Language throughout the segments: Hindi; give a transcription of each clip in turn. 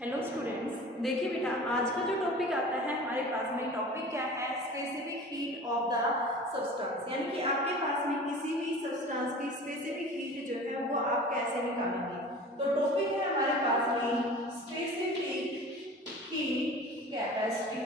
हेलो स्टूडेंट्स, देखिए बेटा, आज का जो टॉपिक आता है हमारे पास में, टॉपिक क्या है? Specific heat of the substance. यानी कि आपके पास में किसी भी सब्सटेंस की स्पेसिफिक हीट जो है वो आप कैसे निकालेंगे। तो टॉपिक है हमारे पास में specific heat capacity.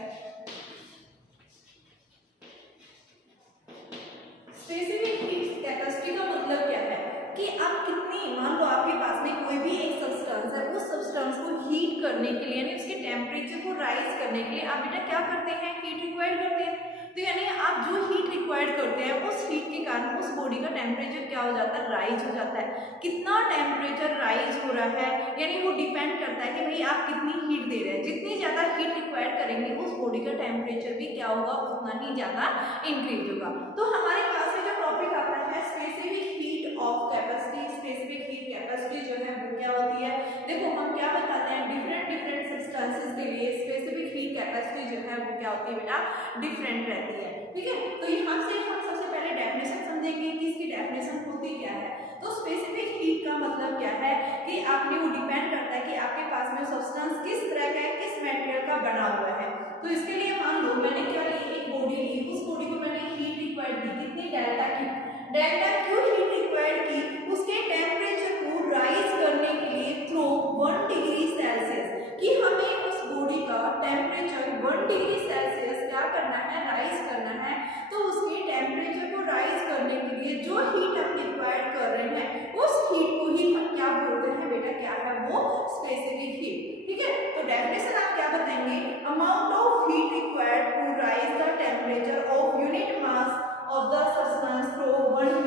Specific heat capacity का मतलब क्या है कि आप कितनी, मान लो आपके पास में कोई भी एक सब्सटेंस है, उस सब्सटेंस को हीट करने के लिए यानी उसके टेम्परेचर को राइज करने के लिए आप बेटा क्या करते हैं? हीट रिक्वायर्ड करते हैं। तो यानी आप जो हीट रिक्वायर्ड करते हैं उस हीट के कारण उस बॉडी का टेम्परेचर क्या हो जाता है? राइज हो जाता है। कितना टेम्परेचर राइज हो रहा है यानी वो डिपेंड करता है कि भाई आप कितनी हीट दे रहे हैं। जितनी ज्यादा हीट रिक्वायर्ड करेंगे उस बॉडी का टेम्परेचर भी क्या होगा? उतना ही ज्यादा इंक्रीज होगा। तो हमारे पास में जो टॉपिक आता है specific heat of capacity, specific heat capacity जो है वो क्या होती है? देखो हम क्या बताते हैं, डिफरेंट डिफरेंट सब्सटेंसेस के लिए स्पेसिफिक हीट कैपेसिटी जो है वो क्या होती है बेटा? डिफरेंट रहती है। ठीक है, तो यहाँ से हम सबसे पहले डेफिनेशन समझेंगे कि इसकी डेफिनेशन होती क्या है। तो स्पेसिफिक हीट का मतलब क्या है कि आपने वो डिपेंड करता है कि आपके पास में सब्सटेंस किस तरह का है, किस मटेरियल का बना हुआ है। तो इसके लिए मान लो मैंने क्या ली, एक बॉडी ली, उस बॉडी को मैंने हीट रिक्वायर्ड की, कितनी? Delta Q. Delta Q heat required की, उसके टेम्परेचर को राइज करने के लिए थ्रू 1 डिग्री सेल्सियस, कि हमें उस बॉडी का टेम्परेचर 1 डिग्री सेल्सियस क्या करना है? राइज करना है। तो उसके टेम्परेचर को राइज करने के लिए जो हीट हम रिक्वायर्ड कर रहे हैं उस हीट को ही हम क्या बोलते हैं बेटा? क्या है वो? Specific heat. ठीक है, तो डेफिनेशन आप क्या बताएंगे? Amount of heat required to raise the temperature of unit mass of the substance through 1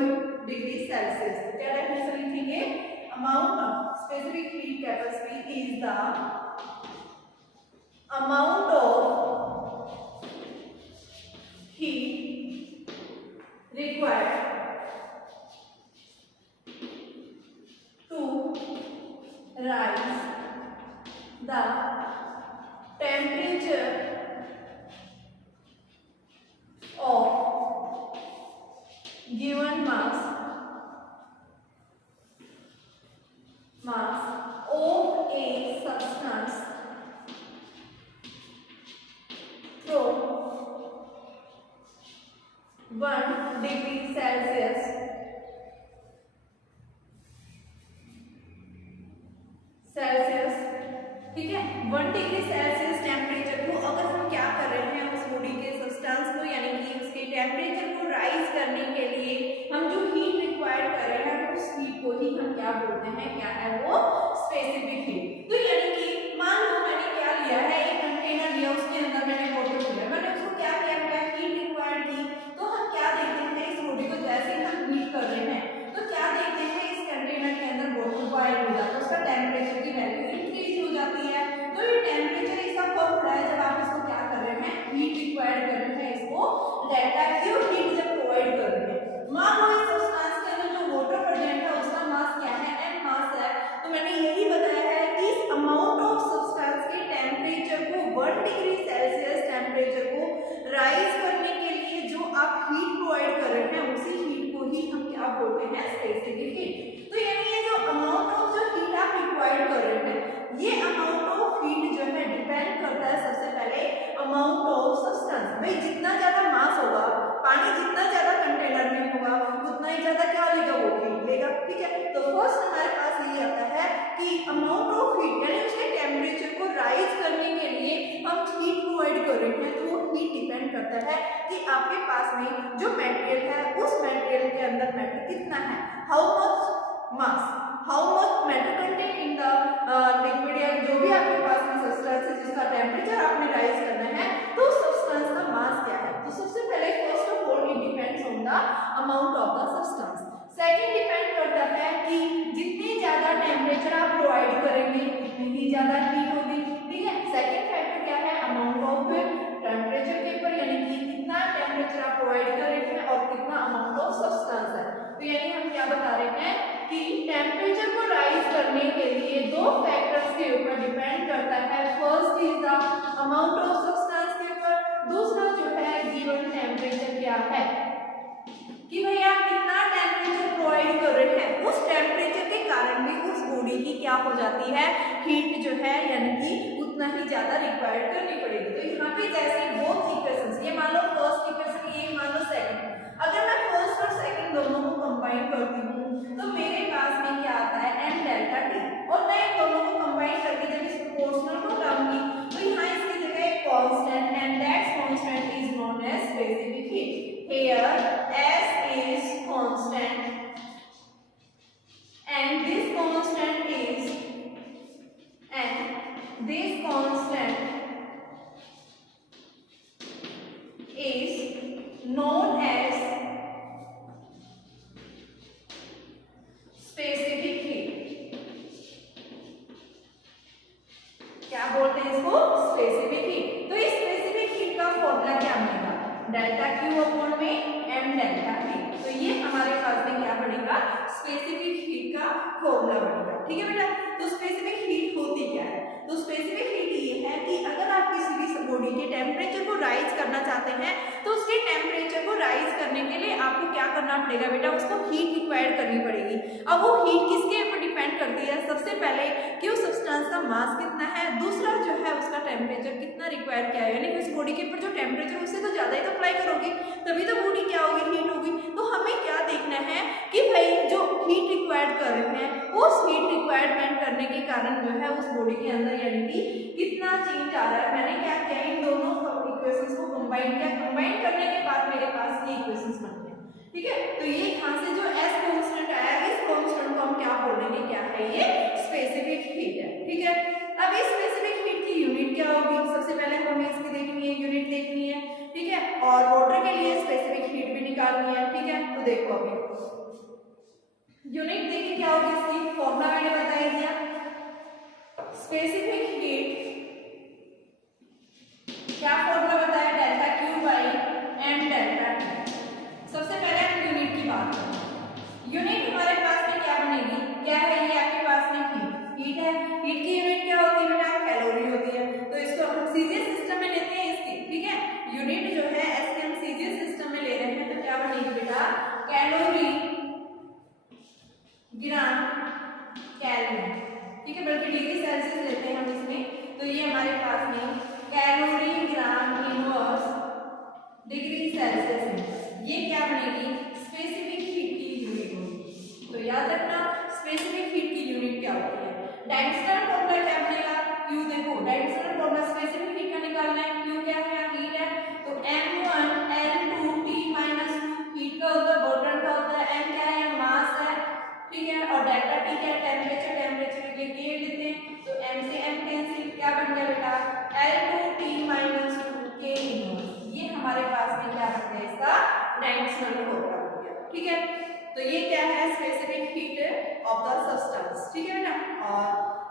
degree Celsius। क्या डेफिनेशन लिखेंगे? Amount of specific heat capacity is the amount of heat required to rise the temperature of given mass of a substance through 1 degree Celsius ठीक है, 1 डिग्री सेल्सियस टेम्परेचर को अगर हम क्या कर रहे हैं उस बॉडी के सब्सटेंस को यानी कि उसके टेम्परेचर को राइज करने के लिए हम जो हीट रिक्वायर्ड कर रहे हैं उस हीट को ही हम क्या बोलते हैं? क्या है वो? Specific heat. तो यानी कि मान लो मैंने क्या लिया है, एक कंटेनर लिया, उसके अंदर मैंने वाटर लिया, मैंने उसको क्या किया? मैंने हीट रिक्वायर्ड की। तो हम क्या देखते हैं इस बॉडी को जैसे ही हम हीट कर रहे हैं तो क्या देखते हैं? इस कंटेनर के अंदर वाटर बॉयल हो जाता है, उसका टेम्परेचर की वैल्यू इंक्रीज हो जाती है। तो ये टेम्परेचर इसका कब हो रहा है? जब आप इसको क्या कर रहे हैं? हीट रिक्वायर्ड कर रहे हैं, इसको डेल्टा क्यू हीट जब प्रोवाइड कर रहे हैं। मान लो इस सब्सटेंस के अंदर जो वाटर प्रेजेंट है उसका मास क्या है? m मास है। तो मैंने यही बताया है कि इस अमाउंट ऑफ सब्सटेंस के टेम्परेचर को 1 डिग्री सेल्सियस टेम्परेचर को राइज करने के लिए जो आप हीट प्रोवाइड कर रहे हैं उसी हीट को ही हम क्या बोलते हैं? Specific heat. तो यानी ये जो अमाउंट ऑफ जो हीट आप रिक्वायर्ड कर रहे हैं ये अमाउंट ऑफ हीट जो है डिपेंड करता है सबसे पहले अमाउंट ऑफ सब्सटेंस। भाई जितना ज्यादा मास होगा, पानी जितना ज्यादा कंटेनर में होगा उतना ही ज्यादा क्या लेगा? वो हीट लेगा। ठीक है, तो फर्स्ट हमारे पास ये आता है कि अमाउंट ऑफ हीट यानी उसके टेम्परेचर को राइज करने के लिए हम हीट प्रोवाइड कर रहे हैं। तो वो हीट डिपेंड करता है कि आपके पास में जो मटेरियल है उस मटेरियल के अंदर मैटर कितना है, how much mass, how much matter contain in the liquid, या जो भी आपके पास में सब्सटेंस है जिसका टेम्परेचर आपने राइज करना है तो सब्सटेंस का मास क्या है। तो सबसे पहले first of all it depends on the amount of the substance. Second depend करता है कि जितनी ज्यादा टेम्परेचर आप प्रोवाइड करेंगे उतनी ही ज्यादा हीट होगी। ठीक है, सेकंड फैक्टर क्या है? अमाउंट ऑफ टेम्परेचर के ऊपर, यानी कि कितना टेम्परेचर आप प्रोवाइड कर रहे हैं और कितना अमाउंट ऑफ सब्सटेंस है। तो यानी हम क्या बता रहे हैं कि टेम्परेचर को राइज करने के लिए दो फैक्टर्स के ऊपर डिपेंड करता है। First is the amount of substance के ऊपर, दूसरा जो है गिवन टेम्परेचर क्या है कि भाई आप कितना टेम्परेचर प्रोवाइड कर रहे हैं। उस टेम्परेचर के कारण भी उस बॉडी की क्या हो जाती है? हीट जो है यानी कि उतना ही ज्यादा रिक्वायर्ड करनी पड़ेगी। तो यहाँ पे जैसे बोथ इक्वेशंस, ये मान लो फर्स्ट इक्वेशन, ये मान लो सेकंड, अगर मैं फर्स्ट और सेकंड दोनों को कंबाइन करती हूँ तो मेरे पास में क्या आता है m डेल्टा t, और मैं इन दोनों को कंबाइन करके जब इस प्रोपोर्शनल को लाऊंगी तो यहाँ इसकी जगह एक constant, and that constant is known as specific heat. Here s is constant and this constant is known as specific heat। क्या बोलते हैं इसको? Specific heat. तो इस स्पेसिफिक हीट का फॉर्मूला क्या बनेगा? डेल्टा क्यू अपॉन में m डेल्टा टी। तो ये हमारे पास में क्या बनेगा? स्पेसिफिक हीट का फॉर्मूला बनेगा। ठीक है बेटा, तो स्पेसिफिक हीट होती क्या है? तो स्पेसिफिक हीट ये है कि अगर आप किसी भी बॉडी के टेम्परेचर को राइज करना चाहते हैं तो उसके टेम्परेचर को राइज करने के लिए आपको क्या करना पड़ेगा बेटा? उसको हीट रिक्वायर्ड करनी पड़ेगी। अब वो हीट किसके ऊपर डिपेंड करती है? सबसे पहले कि उस सब्सटेंस का मास कितना है, दूसरा जो है उसका टेम्परेचर कितना रिक्वायर किया है, यानी कि उस बॉडी के ऊपर जो टेम्परेचर उससे तो ज्यादा ही तो अप्लाई करोगे, तभी तो बॉडी क्या होगी? हीट होगी। तो हमें क्या देखना है कि भाई जो हीट रिक्वायर्ड कर रहे हैं उस हीट रिक्वायरमेंट करने के कारण जो है उस बॉडी के अंदर यानी कि कितना चेंज आ रहा है। मैंने क्या किया? इन दोनों इक्वेशंस को कंबाइन किया, कंबाइन करने के बाद मेरे पास ये इक्वेशंस बन गए। ठीक है, तो ये यहाँ से जो s कांस्टेंट आया, इस कांस्टेंट को हम क्या बोलेंगे? क्या है ये? स्पेसिफिक हीट है। ठीक है, अब इस स्पेसिफिक हीट की यूनिट क्या होगी? सबसे पहले हमें इसकी देखनी है, यूनिट देखनी है। ठीक है, और वाटर के लिए स्पेसिफिक हीट भी निकालनी है। ठीक है, तो देखो अभी यूनिट देखिए क्या होगी इसकी, फॉर्मूला मैंने बता दिया। स्पेसिफिक हीट क्या फॉर्मूला बताया? Delta Q by m delta T. सबसे पहले हम यूनिट की बात करते हैं। यूनिट हमारे पास में क्या बनेगी? क्या है ये आपके पास में? हीट है। हीट की यूनिट क्या होती है बेटा? कैलोरी होती है। तो इसको हम सीजीएस सिस्टम में लेते हैं इसकी। ठीक है, यूनिट जो है इसके हम सीजीएस सिस्टम में ले रहे हैं तो क्या बनेगी बेटा? कैलोरी ग्राम केल्विन। ठीक है, बल्कि डिग्री सेल्सियस लेते हैं हम इसमें, तो ये हमारे पास में कैलोरी ग्राम इनवर्स डिग्री सेल्सियस है। ये क्या बनेगी? स्पेसिफिक हीट की यूनिट होगी। तो याद रखना स्पेसिफिक हीट की यूनिट क्या होती है। डायमेंशनल फॉर्मूला क्या बनेगा? Q। देखो डायमेंशनल फॉर्मूला स्पेसिफिक हीट का निकालना है। Q क्या है? हीट है, तो m1 L2 T - 2 हीट का होता है, बॉटम का होता है, m क्या है? मास है। ठीक है, और डेल्टा टी क्या है? टेम्परेचर। टेम्परेचर के लिए लेते हैं तो m से m कैंसिल, क्या बन गया बेटा? L2 T - 2 K inverse. ये हमारे पास में क्या बन गया? इसका डायमेंशनल फॉर्मूला हो गया। ठीक है, तो ये क्या है? Specific heat of the substance. ठीक है बेटा, और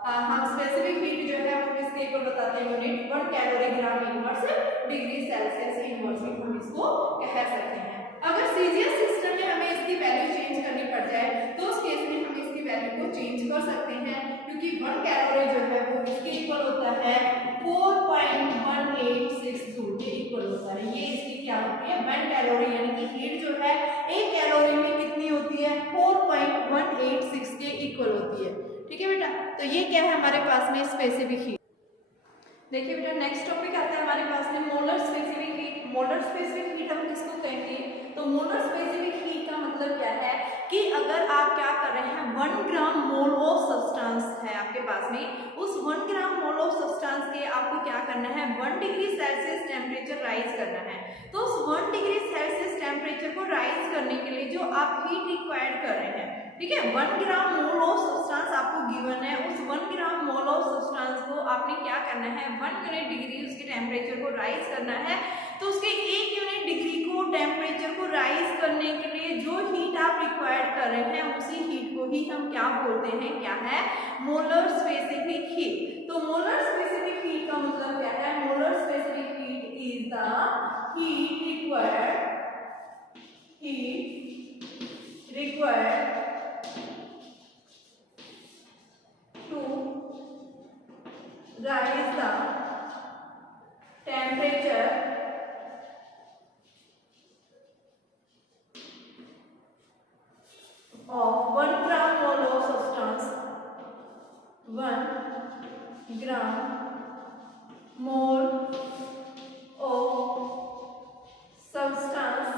हम स्पेसिफिक हीट जो है वो किसके ऊपर बताते हैं? यूनिट 1 कैलोरी ग्राम इनवर्स डिग्री सेल्सियस इनवर्स में हम इसको कह सकते हैं। अगर सीजीएस सिस्टम में हमें इसकी वैल्यू चेंज करनी पड़ जाए तो उस केस में हम इसकी वैल्यू को चेंज कर सकते हैं, क्योंकि 1 कैलोरी जो है वो किसके इक्वल होता है? 4.1862 के इक्वल होता है। ये इसकी क्या होती है? 1 कैलोरी, यानी कि हीट जो है 1 कैलोरी में कितनी होती है? 4.186 के इक्वल होती है। ठीक है बेटा, तो ये क्या है हमारे पास में? Specific heat. देखिए बेटा, नेक्स्ट टॉपिक आता है हमारे पास में molar specific heat. Molar specific heat हम किसको कहेंगे? तो मोलर स्पेसिफिक हीट का मतलब क्या है कि अगर आप क्या कर रहे हैं, 1 ग्राम मोल ऑफ सब्सटेंस है आपके पास में, उस 1 ग्राम मोल ऑफ सब्सटेंस के आपको क्या करना है? 1 डिग्री सेल्सियस टेम्परेचर राइज करना है। तो उस 1 डिग्री सेल्सियस टेम्परेचर को राइज करने के लिए जो आप हीट रिक्वायर्ड कर रहे हैं, ठीक है, 1 ग्राम मोल ऑफ सब्सटेंस आपको गिवन है, उस 1 ग्राम मोल ऑफ सब्सटेंस को आपने क्या करना है? 1 यूनिट डिग्री उसके टेम्परेचर को राइज करना है। तो उसके 1 यूनिट डिग्री को टेम्परेचर को राइज करने के लिए जो हीट आप रिक्वायर्ड कर रहे हैं उसी हीट को ही हम क्या बोलते हैं? क्या है? Molar specific heat. तो मोलर स्पेसिफिक हीट का मतलब क्या है? Molar specific heat is the heat required to rise the temperature of 1 gram mole of substance, 1 gram mole of substance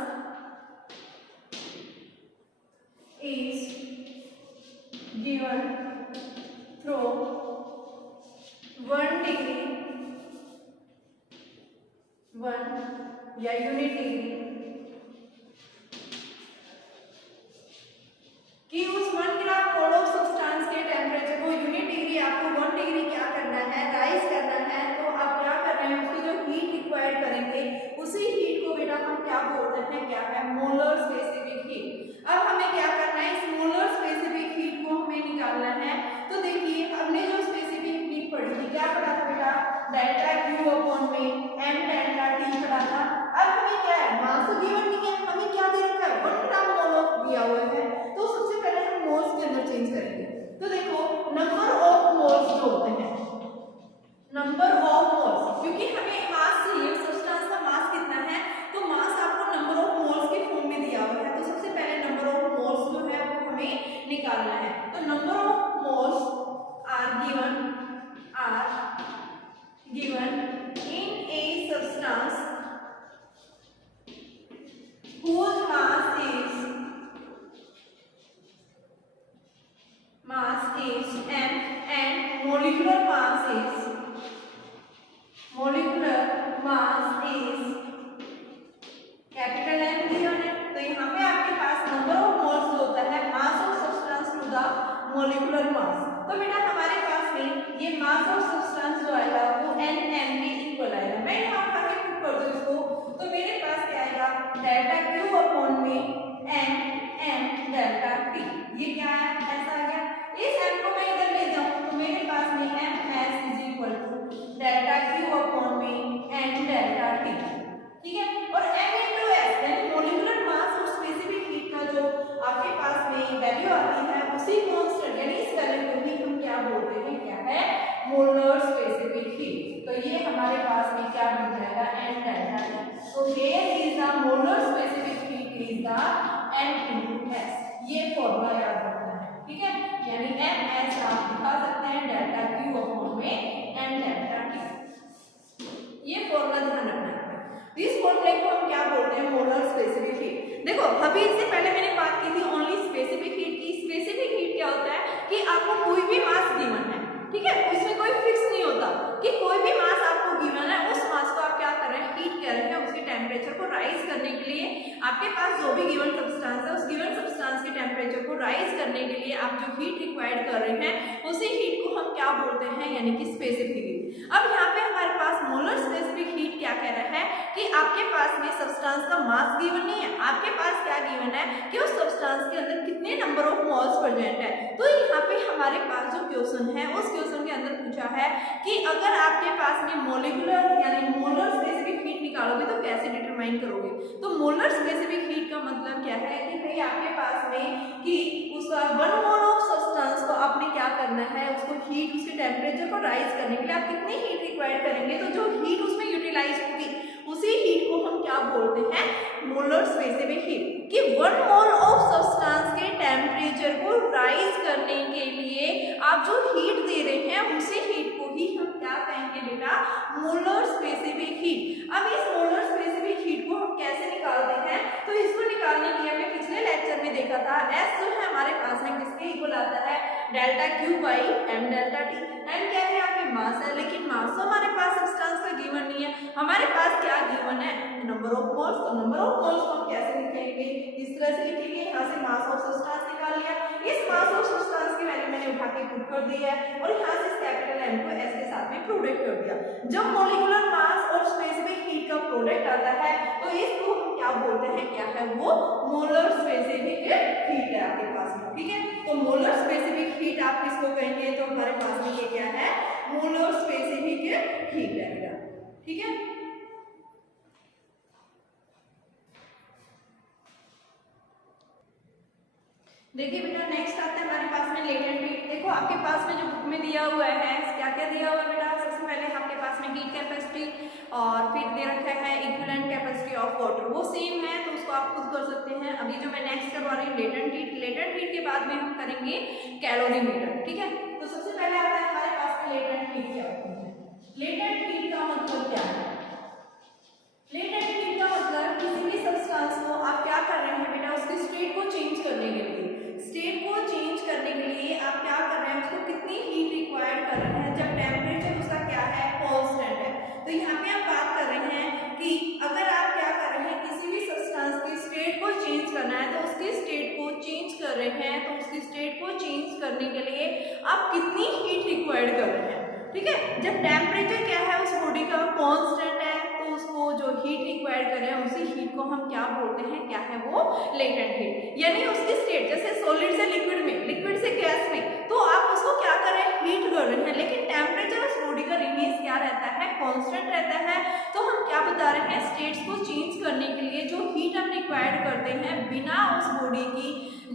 is given through 1 degree 1 या यूनिट डिग्री कि उस 1 ग्राम मोल ऑफ सब्सटेंस के टेम्परेचर को यूनिट डिग्री आपको 1 डिग्री क्या करना है, राइज करना है। तो आप क्या कर रहे हैं, उसकी जो हीट रिक्वायर्ड करेंगे उसी हीट को बेटा हम क्या बोलते हैं, क्या है, मोलर स्पेसिफिक हीट। अब हमें क्या करना है, इस मोलर स्पेसिफिक हीट को हमें निकालना है। तो देखिए हमने जो स्पेसिफिक हीट पढ़ी थी, क्या पढ़ा था बेटा, डेल्टा क्यू अपॉन में एम डेल्टा टी पढ़ा था। अब हमें क्या है, मास तो गिवन नहीं है, हमें क्या दे रखा है, 1 ग्राम मोल ऑफ दिया हुआ है। तो सबसे पहले हम मोल्स के अंदर चेंज करेंगे। तो देखो नंबर ऑफ मोल्स जो होते हैं, नंबर ऑफ मोल्स, क्योंकि हमें मास चाहिए, सब्सटेंस का मास कितना है, तो मास आपको नंबर ऑफ मोल्स के फॉर्म में दिया हुआ है। तो सबसे पहले नंबर ऑफ मोल्स जो है वो हमें निकालना है। तो number of moles are given in a substance whose mass is m and molecular mass is capital M given है। तो यहाँ पे आपके पास नंबर ऑफ मोल्स जो होता है, mass of substance to the molecular mass. तो बेटा हमारे पास में ये मास ऑफ सब्सटेंस जो आएगा वो nm के इक्वल आएगा। मैं यहाँ उठा के पुट कर दूं इसको, तो मेरे पास क्या आएगा, डेल्टा क्यू अपॉन में m डेल्टा टी। ये क्या है, ऐसा आ गया। इस m को मैं इधर ले जाऊं तो मेरे पास में ms is equal to delta Q upon में n डेल्टा टी, ठीक है। और m into s यानी मोलिकुलर मास और स्पेसिफिक हीट का जो आपके पास में वैल्यू आती है, उसी कांस्टेंट यानी इस वैल्यू को ही हम क्या बोलते हैं, क्या है, मोलर स्पेसिफिक हीट। तो ये हमारे पास में क्या मिल जाएगा, n डेल्टा टी। तो here is the molar specific heat is the n into s। ये फॉर्मूला याद रखना है, ठीक है। यानी ms आप दिखा सकते हैं डेल्टा क्यू अपॉन में n डेल्टा टी। ये फॉर्मूला ध्यान रखना है। इस फॉर्मूले को हम क्या बोलते हैं, मोलर स्पेसिफिक हीट। देखो अभी इससे पहले मैंने बात की थी ओनली स्पेसिफिक हीट की। स्पेसिफिक हीट क्या होता है कि आपको कोई भी मास गिवन है, ठीक है, इसमें कोई फिक्स नहीं होता कि कोई भी मास आपको गिवन है, उस मास को आप क्या कर रहे हैं, हीट कर रहे हैं। उसके टेम्परेचर को राइज करने के लिए आपके पास जो भी गिवन सब्सटेंस है, उस गिवन सब्सटेंस के टेम्परेचर को राइज करने के लिए आप जो हीट रिक्वायर्ड कर रहे हैं, उसी हीट को हम क्या बोलते हैं, यानी कि स्पेसिफिक हीट। अब यहाँ पे हमारे पास मोलर स्पेसिफिक हीट क्या कह रहा है कि आपके पास में सब्सटेंस का मास गिवन नहीं है, आपके पास क्या गिवन है कि उस सब्सटेंस के अंदर कितने नंबर ऑफ मोल्स प्रेजेंट है। तो यहाँ पे हमारे पास जो क्वेश्चन है, उस क्वेश्चन के अंदर पूछा है कि अगर आपके पास में मोलिकुलर यानी मोलर स्पेसिफिक हीट निकालोगे तो कैसे डिटरमाइन करोगे। तो मोलर स्पेसिफिक हीट का मतलब क्या है कि भाई आपके पास में कि उसका 1 मोल ऑफ सब्सटेंस को आपने क्या करना है, उसको हीट, उसके टेम्परेचर को राइज करने के लिए आप कितनी हीट रिक्वायर्ड करेंगे। तो जो हीट उसमें यूटिलाइज होगी उसी हीट को हम क्या बोलते हैं, मोलर स्पेसिफिक हीट। कि 1 मोल ऑफ सब्सटेंस के टेम्परेचर को राइज करने के लिए आप जो हीट दे रहे हैं, उसी हीट को ही हम क्या कहेंगे बेटा, मोलर स्पेसिफिक हीट। अब इस मोलर स्पेसिफिक हीट को हम कैसे निकालते हैं, तो इसको निकालने के लिए हमने पिछले लेक्चर में देखा था, S जो है हमारे पास में किसके इक्वल आता है, delta Q by m delta T. m क्या है, यहाँ पे मास है, लेकिन मास तो हमारे पास सब्सटेंस का गिवन नहीं है, हमारे पास क्या गिवन है, नंबर ऑफ मोल्स। तो नंबर ऑफ मोल्स को हम कैसे लिखेंगे, इस तरह से लिखेंगे, यहाँ से मास ऑफ सब्सटेंस निकाल लिया, इस मास ऑफ सब्सटेंस की वैल्यू मैंने उठा के पुट कर दी है, और यहाँ से कैपिटल M को S के साथ में प्रोडक्ट कर दिया। जब मोलिकुलर मास और स्पेसिफिक हीट का प्रोडक्ट आता है तो इसको हम क्या बोलते हैं, क्या है वो, मोलर स्पेसिफिक हीट है आपके पास में, ठीक है। तो मोलर स्पेसिफिक हीट आप किसको कहेंगे, तो हमारे पास में ये क्या है, मोलर स्पेसिफिक हीट है बेटा, ठीक है। देखिए बेटा नेक्स्ट आता है हमारे पास में लेटेंट हीट। देखो आपके पास में जो बुक में दिया हुआ है, क्या क्या दिया हुआ है बेटा, सबसे पहले आपके पास में हीट कैपेसिटी और फिर दे रखा है इक्विवेलेंट कैपेसिटी ऑफ वाटर, वो सेम है तो उसको आप खुद कर सकते हैं। अभी जो मैं नेक्स्ट करवा रही हूँ लेटेंट हीट के बाद में हम करेंगे कैलोरीमीटर, ठीक है। तो सबसे पहले आता है हमारे पास में लेटेंट हीट क्या होती है? लेटेंट हीट का मतलब क्या है? लेटेंट हीट का मतलब किसी भी सब्सटेंस को आप क्या कर रहे हैं बेटा, उसके स्टेट को चेंज करने के लिए, स्टेट को चेंज करने के लिए आप क्या कर रहे हैं, उसको कितनी हीट रिक्वायर्ड कर रहे हैं जब टेम्परेचर उसका क्या है, कांस्टेंट है। तो यहाँ पे हम बात कर रहे हैं कि अगर आप क्या कर रहे हैं, किसी भी सब्सटेंस के स्टेट को चेंज करना है, तो उसके स्टेट को चेंज कर रहे हैं, तो उसके स्टेट को चेंज करने के लिए आप कितनी हीट रिक्वायर्ड कर रहे हैं, ठीक है। जब टेम्परेचर क्या है उस बॉडी का कांस्टेंट है, तो उसको जो हीट रिक्वायर्ड कर रहे हैं उसी हीट को हम क्या बोलते हैं, क्या है वो, लेटेंट हीट। यानी उसकी स्टेट जैसे सॉलिड से लिक्विड में, लिक्विड से गैस में, तो आप उसको क्या कर रहे हैं, हीट कर रहे हैं, लेकिन टेम्परेचर उस बॉडी का रिमेज क्या रहता है, कांस्टेंट रहता है। तो हम क्या बता रहे हैं, स्टेट्स को चेंज करने के लिए जो हीट हम रिक्वायर्ड करते हैं बिना उस बॉडी की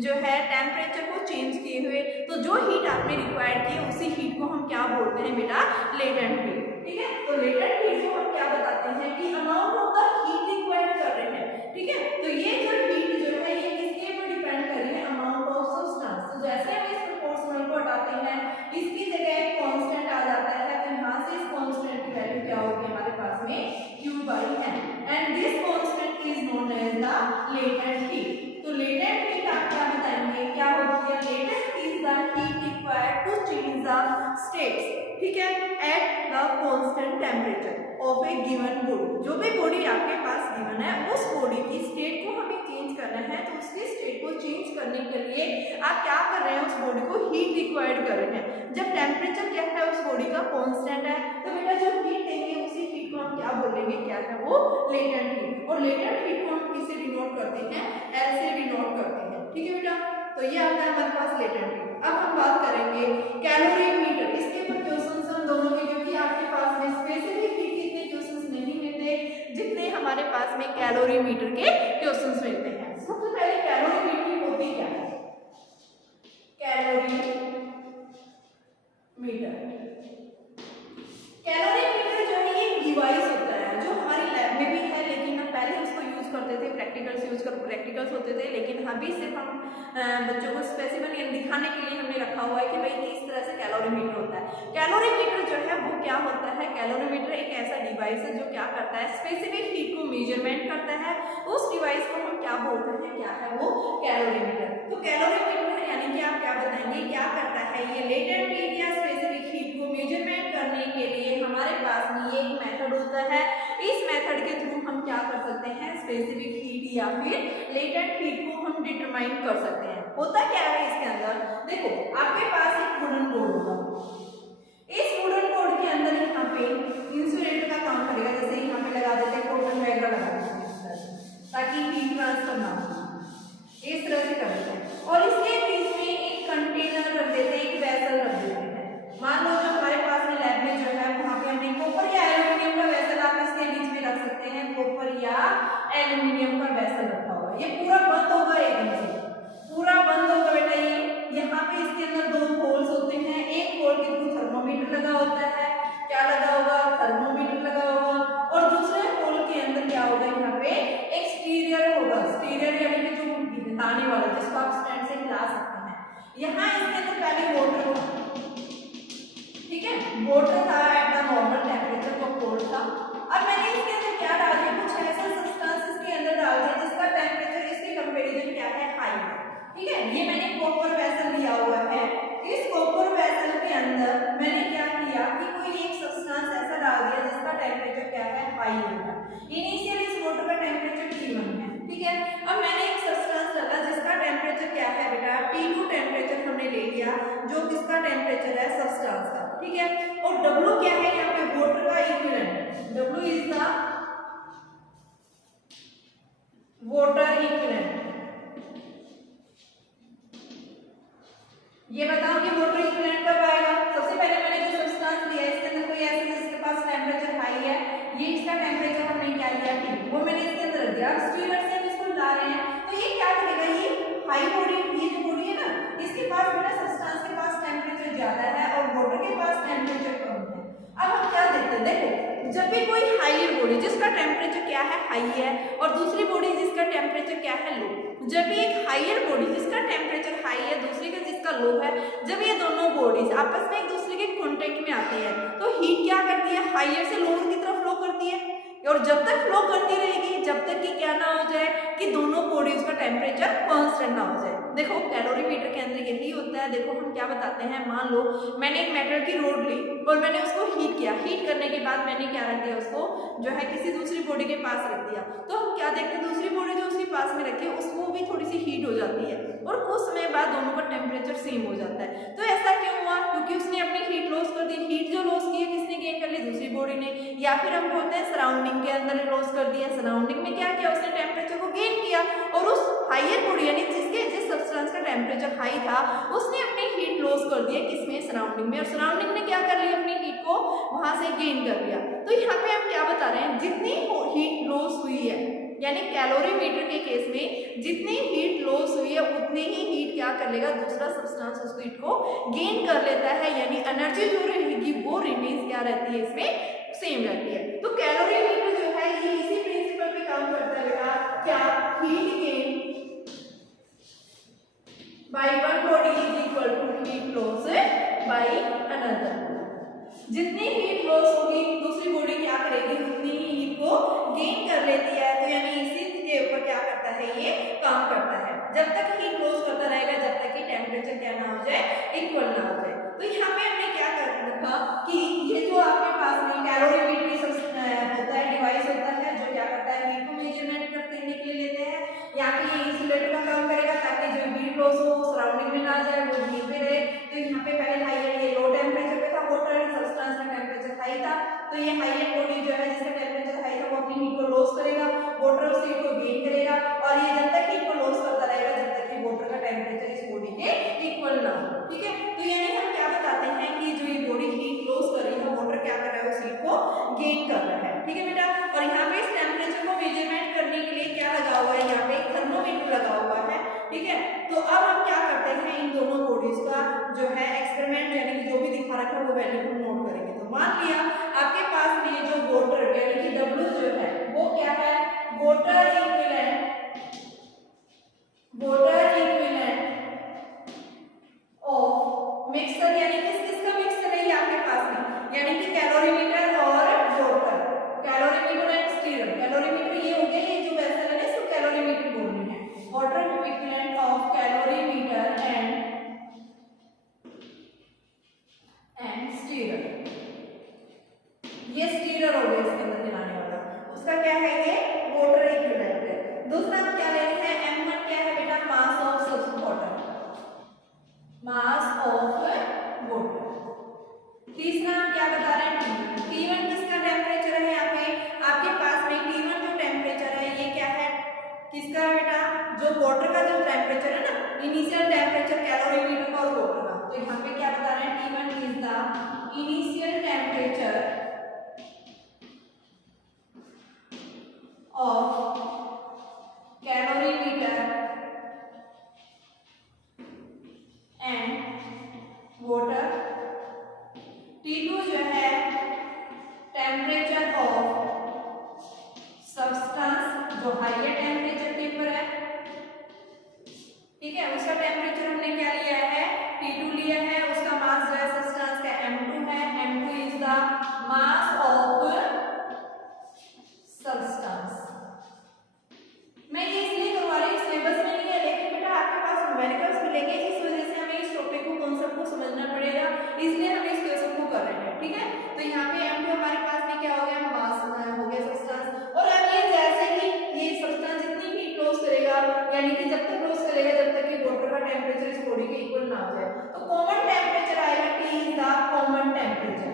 जो है टेम्परेचर को चेंज किए हुए, तो जो हीट आपने रिक्वायर्ड की उसी हीट को हम क्या बोलते हैं बेटा, लेटेंट हीट, ठीक है। तो लेटेंट हीट को हम क्या बताते हैं कि amount of the heat required कर रहे हैं, ठीक है। तो ये जो हीट जो है ये किसके ऊपर डिपेंड कर रही है, अमाउंट ऑफ सब्सटेंस। तो जैसे हम इस प्रोपोर्शनल को हटाते हैं, इसकी जगह कांस्टेंट आ जाता है, तो यहाँ से इस कांस्टेंट की वैल्यू क्या होगी हमारे पास में, Q/N, and this constant is known as the latent heat. तो लेटेंट हीट आप क्या बताएंगे, क्या होती है, latent is the heat required to change the states, ठीक है, at the constant temperature of a given body. जो भी बॉडी आपके पास गिवन है उस बॉडी की स्टेट को हमें चेंज करना है, तो उसकी स्टेट को चेंज करने के लिए आप क्या कर रहे हैं, उस बॉडी को हीट रिक्वायर्ड कर रहे हैं। जब टेम्परेचर क्या है उस बॉडी का कांस्टेंट है, तो बेटा जो हीट देंगे उसी हीट को हम क्या बोलेंगे, क्या है वो, लेटेंट हीट। और लेटेंट हीट को हम किससे डिनोट करते हैं, L से डिनोट करते हैं, ठीक है बेटा। तो ये आता है हमारे पास लेटेंट हीट। अब हम बात करेंगे कैलोरीमीटर, इसके ऊपर क्वेश्चंस हम दोनों के, क्योंकि आपके पास में स्पेसिफिक हीट के इतने क्वेश्चंस नहीं मिलते जितने हमारे पास में कैलोरीमीटर के क्वेश्चंस मिलते हैं। सबसे पहले कैलोरीमीटर होती क्या है, कैलोरीमीटर, कैलोरीमीटर जो है ये डिवाइस होता है जो हमारी लैब में भी है, लेकिन हम पहले उसको यूज करते थे, प्रैक्टिकल्स होते थे, लेकिन अभी सिर्फ हम बच्चों को स्पेसिफिकली दिखाने के लिए हमने रखा हुआ है कि भाई किस तरह से कैलोरीमीटर होता है। कैलोरीमीटर जो है वो क्या होता है, कैलोरीमीटर एक ऐसा डिवाइस है जो क्या करता है, स्पेसिफिक हीट को मेजरमेंट करता है, उस डिवाइस को हम क्या बोलते हैं, क्या है वो, कैलोरीमीटर। तो कैलोरीमीटर यानी कि आप क्या बताएंगे, क्या करता है, ये लेटेंट हीट या स्पेसिफिक हीट को मेजरमेंट करने के लिए हमारे पास में ये एक मेथड होता है। इस मेथड के थ्रू हम क्या कर सकते हैं, स्पेसिफिक हीट या फिर लेटेंट हीट को हम डिटरमाइन कर सकते हैं। होता क्या है इसके अंदर, देखो आपके पास एक वुडन बोर्ड होगा, इस वुडन बोर्ड के अंदर यहाँ पे इंसुलेटर का काम करेगा, जैसे यहाँ पे लगा देते हैं कॉटन वगैरह लगा देते हैं ताकि हीट ट्रांसफर ना हो, इस तरह से करते हैं। और इसके बीच में एक कंटेनर रख देते हैं, एक वेसल रख देते हैं। मान लो जो हमारे पास में लैब में जो है वहाँ पे हमने कॉपर या एल्यूमिनियम का वेसल आप इसके बीच में रख सकते हैं, कॉपर या एल्यूमिनियम का वेसल रखा होगा, ये पूरा बंद होगा, एकदम से पूरा बंद होगा बेटा। ये यहाँ पे इसके अंदर दो होल्स होते हैं, एक होल के थ्रू थर्मोमीटर लगा होता है, क्या लगा होगा, थर्मोमीटर लगा होगा, और दूसरे होल के अंदर क्या होगा, यहाँ पे एक स्टीरियर होगा, स्टीरियर यानी कि जो हिलाने वाला, जिसको आप स्टैंड से हिला सकते हैं। यहाँ इसके अंदर पहले वाटर था, ठीक है, वाटर था एट द नॉर्मल टेम्परेचर, को कोल्ड था। अब मैंने इसके अंदर क्या डाल दिया, कुछ ऐसा सब्सटेंस इसके अंदर डाल दिया जिसका टेम्परेचर इसके कंपैरिजन क्या है, हाई है, ठीक है। ये मैंने कॉपर वेसल लिया हुआ है, इस कॉपर वेसल के अंदर मैंने क्या किया कि कोई एक सब्सटेंस ऐसा डाल दिया जिसका टेम्परेचर क्या है, हाई होगा। इनिशियली इस वाटर का टेम्परेचर T1 है, ठीक है। अब मैंने एक सब्सटेंस डाला जिसका टेम्परेचर क्या है बेटा, T2 टेम्परेचर हमने ले लिया, जो किसका टेम्परेचर है, सब्सटेंस का, ठीक है। और W क्या है यहाँ पे, वाटर का equivalent, W is the water equivalent. ये बताओ कि वाटर इक्विवेलेंट कब आएगा, सबसे पहले मैंने जो सब्सटेंस लिया इसके अंदर कोई ऐसा जिसके पास टेम्परेचर हाई है, ये इसका टेम्परेचर हमने क्या लिया, T, वो मैंने इसके अंदर रख दिया। अब स्टीरर से हम इसको ला रहे हैं, तो ये क्या करेगा, ये हाई बॉडी, ये जो बॉडी है ना, इसके पास बेटा सब्सटेंस के पास टेम्परेचर ज्यादा है और वाटर के पास टेम्परेचर कम है। अब हम क्या देखते हैं, देखो जब भी कोई हाई बॉडी जिसका टेम्परेचर क्या है, हाई है, और दूसरी बॉडी जिसका टेम्परेचर क्या है, लो, जब भी एक हायर बॉडी जिसका टेम्परेचर हाई है, दूसरी का जिसका लो है, जब ये दोनों बॉडीज आपस में एक दूसरे के कांटेक्ट में आते हायर से लोअर की तरफ फ्लो करती है और जब तक फ्लो करती रहेगी जब तक कि क्या ना हो जाए कि दोनों बॉडीज का टेम्परेचर कांस्टेंट ना हो जाए। देखो कैलोरीमीटर के अंदर यही होता है। देखो हम क्या बताते हैं, मान लो मैंने एक मेटल की रोड ली और मैंने उसको हीट किया, हीट करने के बाद मैंने क्या रख दिया, उसको जो है किसी दूसरी बॉडी के पास रख दिया, तो हम क्या देखते हैं दूसरी बॉडी जो उसके पास में रखी है उसको भी थोड़ी सी हीट हो जाती है और कुछ समय बाद दोनों का टेम्परेचर सेम हो जाता है। तो ऐसा क्यों हुआ, क्योंकि उसने अपनी हीट लॉस कर दी। हीट जो लॉस की है किसने गेन कर ली, दूसरी बॉडी ने, या फिर हम बोलते हैं सराउंडिंग के अंदर लॉस कर दिया। सराउंडिंग में क्या किया, उसने टेम्परेचर को गेन किया और उस हायर बॉडी यानी जिस सब्सटेंस का टेम्परेचर हाई था उसने अपनी हीट लॉस कर दी किसमें, सराउंडिंग में, और सराउंडिंग ने क्या कर लिया, अपनी हीट को वहां से गेन कर लिया। तो यहाँ पे हम क्या बता रहे हैं, जितनी हीट लॉस हुई है यानी कैलोरीमीटर के केस में जितनी हीट लॉस हुई है उतनी ही हीट क्या कर लेगा, दूसरा सब्सटेंस उस हीट को गेन कर लेता है, यानी एनर्जी जो रहेगी वो रिमेन्स क्या रहती है, इसमें सेम रहती है। तो कैलोरीमीटर जो है ये इसी प्रिंसिपल पे काम करता है बेटा, क्या, heat gain by one body is equal to heat loss by another। जितनी हीट लॉस होगी दूसरी बॉडी क्या करेगी, उतनी ही हीट को गेन कर लेती है। तो यानी इसी के ऊपर क्या करता है, ये काम करता है। जब तक हीट लॉस करता रहेगा जब तक कि टेम्परेचर क्या ना हो जाए, इक्वल ना हो जाए। तो यहाँ पे हमने क्या कर रखा कि ये जो आपके पास में कैलोरीमीटर होता है, डिवाइस होता है जो क्या करता है, हीट को मेजरमेंट करने के लिए लेते हैं। यहाँ पे ये इंसुलेटर का काम करेगा ताकि जो हीट लॉस हो सराउंडिंग में ना जाए, वो यहीं पे रहे। तो यहाँ पे पहले हाई ये लो टेम्परेचर पे था, वाटर सब्सटेंस का टेम्परेचर हाई था, तो ये हाई बॉडी जो है जिसका टेम्परेचर हाई था वो अपनी हीट को लॉस करेगा, वाटर उस हीट को गेन करेगा, और ये जब तक हीट को लॉस करता रहेगा जब तक कि वाटर का टेम्परेचर इस बॉडी के इक्वल ना हो। ठीक है, तो यानी हम क्या बताते हैं कि जो ये बॉडी हीट लॉस कर रही है, वाटर क्या कर रहा है, उस हीट को गेन कर रहा है। ठीक है बेटा, और यहाँ पे इस टेम्परेचर को मेजरमेंट करने के लिए क्या लगा हुआ है, यहाँ पे थर्मोमीटर लगा हुआ है। ठीक है, तो अब हम क्या करते हैं, इन दोनों बॉडीज का जो है एक्सपेरिमेंट यानी कि जो भी दिखा रखा है वो वैल्यू हम नोट करेंगे। तो मान लिया आपके पास में जो वाटर यानी कि W जो है वो क्या है, वाटर इक्विवेलेंट ऑफ मिक्सचर, यानी किसका मिक्सचर है ये आपके पास में, यानी कि कैलोरीमीटर और वाटर, कैलोरीमीटर एंड स्टीरम। कैलोरीमीटर ये हो गया, ये जो वेसल है ना इसको कैलोरीमीटर बोलनी है। Water equivalent of calorimeter and stirrer, ये स्टीरर हो गया इसके अंदर मिलाने वाला, उसका क्या है, ये वाटर इक्विवेलेंट है। दूसरा हम क्या ले रहे हैं, M1 क्या है बेटा, मास of water, mass of water. तीसरा हम क्या बता रहे हैं, T1 किसका टेम्परेचर है, यहाँ पे आपके पास में T1 जो टेम्परेचर है ये क्या है, किसका है बेटा, जो वाटर का जो टेम्परेचर है ना, इनिशियल टेम्परेचर कैलोरीमीटर का और वाटर का। तो यहाँ पे क्या बता रहे हैं, T1 is the initial temperature of calorimeter and water. T2 जो है टेम्परेचर ऑफ सब्सटेंस जो हाइयर टेम्परेचर के ऊपर है। ठीक है, उसका टेम्परेचर हमने क्या लिया है, T2 लिया है, उसका मास जो है सब्सटेंस का M2 है। M2 is the mass of substance. मैं ये इसलिए करवा रही हूँ, सिलेबस में नहीं है लेकिन बेटा आपके पास न्यूमेरिकल्स मिलेंगे, इस वजह से हमें इस टॉपिक को कॉन्सेप्ट को समझना पड़ेगा, इसलिए हम इस क्वेश्चन को कर रहे हैं। ठीक है, तो यहाँ पे M2 हमारे पास में क्या हो गया, मास हो गया सब्सटेंस, और अब ये जैसे ही ये सब्सटेंस जितनी हीट लॉस करेगा यानी कि जब तक लॉस करेगा जब तक कि वाटर का टेम्परेचर इस बॉडी के इक्वल ना हो जाए, तो कॉमन टेम्परेचर आएगा, T is the common temperature.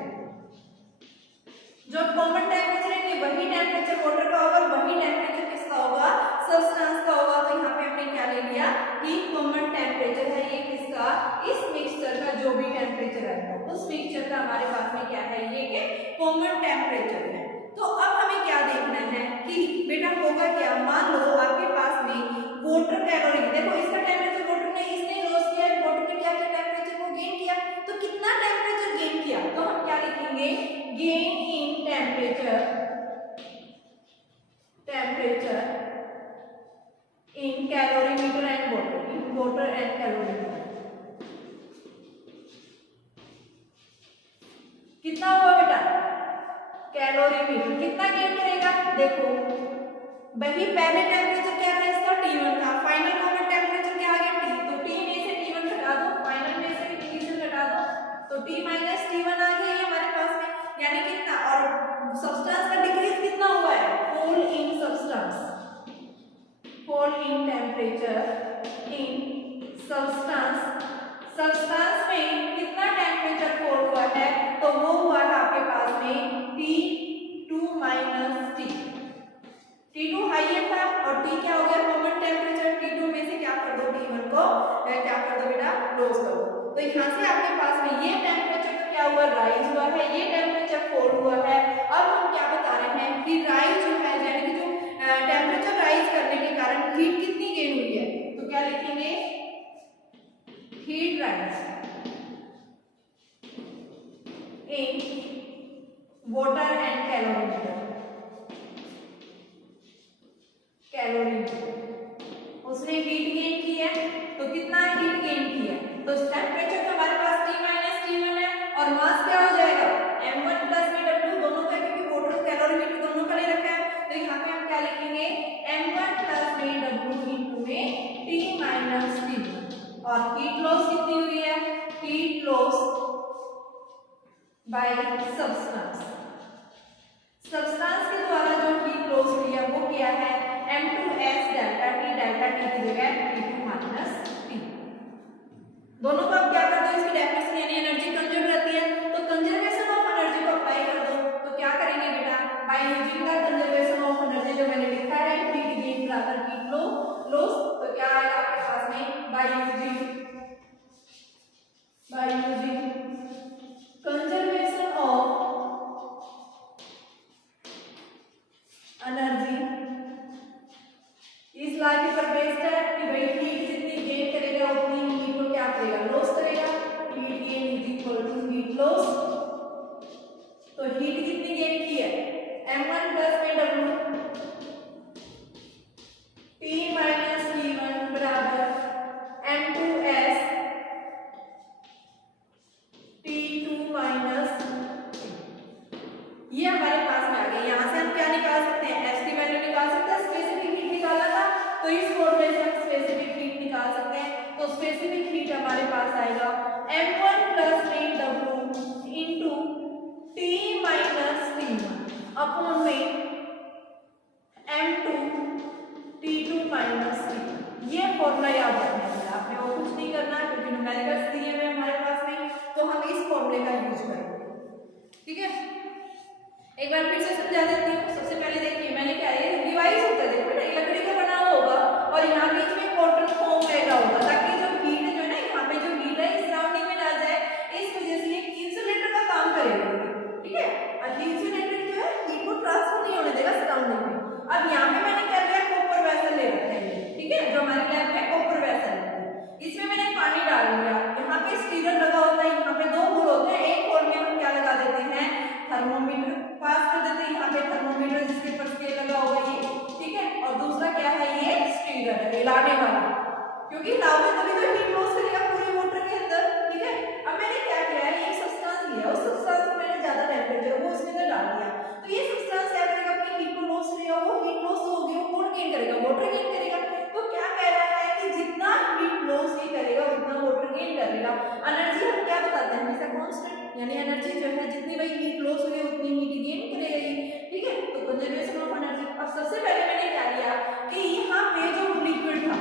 जो कॉमन टेम्परेचर है वही टेम्परेचर वाटर का होगा, वही टेम्परेचर किसका होगा, सब्सटेंस का होगा। तो यहाँ पे हमने क्या ले लिया कि कॉमन टेम्परेचर है ये किसका, इस मिक्सचर का जो भी टेम्परेचर है उस मिक्सचर का हमारे पास में क्या है, ये कि कॉमन टेम्परेचर है। तो अब हमें क्या देखना है कि बेटा होगा क्या, मान लो आपके पास में वाटर कैलोरी, देखो इसका टेम्परेचर वाटर ने इसने लॉस किया, वाटर ने क्या किया, टेम्परेचर को गेन किया, तो कितना टेम्परेचर गेन किया, तो हम क्या लिखेंगे, gain in temperature in calorimeter and water, in water and calorimeter। कितना हुआ बेटा, कैलोरीमीटर कितना गेन करेगा, देखो वही पहले टेम्परेचर क्या था इसका T1 था, फाइनल कॉमन टेम्परेचर क्या आ गया T, तो T में से T1 घटा दो, फाइनल में से T से घटा दो, तो T माइनस T1 आ गया ये हमारे पास में, यानी कितना, और सब्सटेंस का डिक्रीज कितना हुआ है, fall in substance, fall in temperature in substance, substance में कितना टेम्परेचर फॉल हुआ है, तो वो हुआ है आपके पास में T2 minus T, T2 higher था और T क्या हो गया कॉमन टेम्परेचर, T2 में से क्या कर दो T1 को क्या कर दो बेटा लॉस कर दो, तो यहाँ से आपके पास में ये टेम्परेचर तो क्या हुआ राइज हुआ है, ये टेम्परेचर फॉल हुआ है। अब हम क्या बता रहे हैं कि राइज जो है यानी कि जो टेम्परेचर राइज करने के कारण हीट कितनी गेन हुई है, तो क्या लिखेंगे heat rise in water and calorimeter, calorimeter उसने हीट गेन की है, तो कितना हीट गेन की है, तो टेम्परेचर तो हमारे पास T माइनस T1 है और मास क्या हो जाएगा m1 प्लस v दोनों का, क्योंकि वाटर कैलोरीमीटर दोनों का ले रखा है, तो यहाँ पे हम क्या लिखेंगे m1 प्लस v इनटू में T माइनस T1, और हीट लॉस कितनी हुई है, heat loss by substance, substance के द्वारा जो हीट लॉस हुई है वो क्या है m2s डेल्टा T की जगह T2 माइनस T, दोनों को आप क्या कर दो इसकी डेफिनेशन यानी एनर्जी कंजर्व रहती है, तो कंजर्वेशन ऑफ एनर्जी को अप्लाई कर दो, तो क्या करेंगे बेटा by using the conservation of energy जो मैंने लिखा है हीट गेन बराबर हीट लॉस, तो क्या आएगा आपके पास में by using conservation of energy इस लॉ के ऊपर बेस्ड है कि भाई हीट जितनी गेन करेगा उतनी हीट को क्या करेगा लॉस करेगा, heat gain is equal to heat loss, तो हीट कितनी गेन की है m1 plus w T minus T1 बराबर m2s T2 माइनस, ये हमारे पास में आ गया, यहाँ से हम क्या निकाल सकते हैं S की वैल्यू निकाल सकते हैं, स्पेसिफिक हीट निकालना था तो इस फॉर्मूले से हम स्पेसिफिक हीट निकाल सकते हैं, तो स्पेसिफिक हीट हमारे पास आएगा m1 plus v into T minus T1 upon में m2 T2 माइनस T, ये फॉर्मूला याद रखना है आपने, और कुछ नहीं करना है क्योंकि न्यूमेरिकल्स दिए हुए हमारे पास में, तो हम इस फॉर्मूले का यूज करेंगे, ठीक है। एक बार फिर से समझा देती हूँ, सबसे पहले देखिए मैंने क्या ये डिवाइस होता है, देखो ना लकड़ी का बना हुआ होगा और यहाँ बीच में कॉटन फोम लगा होगा ताकि जो हीट जो है ना यहाँ पे जो हीट है इस सराउंडिंग में ना जाए, इस वजह से ये इंसुलेटर का काम करेगा, ठीक है, और इंसुलेटर जो है हीट को ट्रांसफर नहीं होने देगा सराउंडिंग में। अब यहाँ पे मैंने क्या लिया कॉपर वेसल ले रखा है, ठीक है, जो हमारे लैब में कॉपर वेसल है, इसमें मैंने पानी डाल दिया, यहाँ पे स्टीरर लगा होता है, यहाँ पे दो होल होते हैं, एक होल में हम क्या लगा देते हैं थर्मोमीटर पास कर देते हैं, यहाँ पे थर्मोमीटर जिसके ऊपर स्केल लगा होगा ये, ठीक है, और दूसरा क्या है ये स्टीरर है हिलाने वाला, क्योंकि हिलाओगे तभी तो हीट लॉस करेगा पूरे वाटर के अंदर, ठीक है। अब मैंने क्या किया है एक सब्सटेंस लिया, उस सब्सटेंस को मैंने ज्यादा टेम्परेचर वो उसके अंदर डाल दिया, तो ये सब्सटेंस क्या करेगा अपनी हीट को लॉस करेगा, वो हीट लॉस होगी वो कौन गेन करेगा वाटर गेन करेगा, तो क्या कह रहा है कि जितना हीट लॉस ये करेगा उतना वाटर गेन करेगा। एनर्जी हम क्या बताते हैं हमेशा कांस्टेंट, यानी एनर्जी जो है जितनी भाई हीट लॉस हुई उतनी हीट गेन करेगा ये, ठीक है, तो कंजर्वेशन ऑफ एनर्जी। अब सबसे पहले मैंने क्या लिया कि यहाँ पे जो लिक्विड था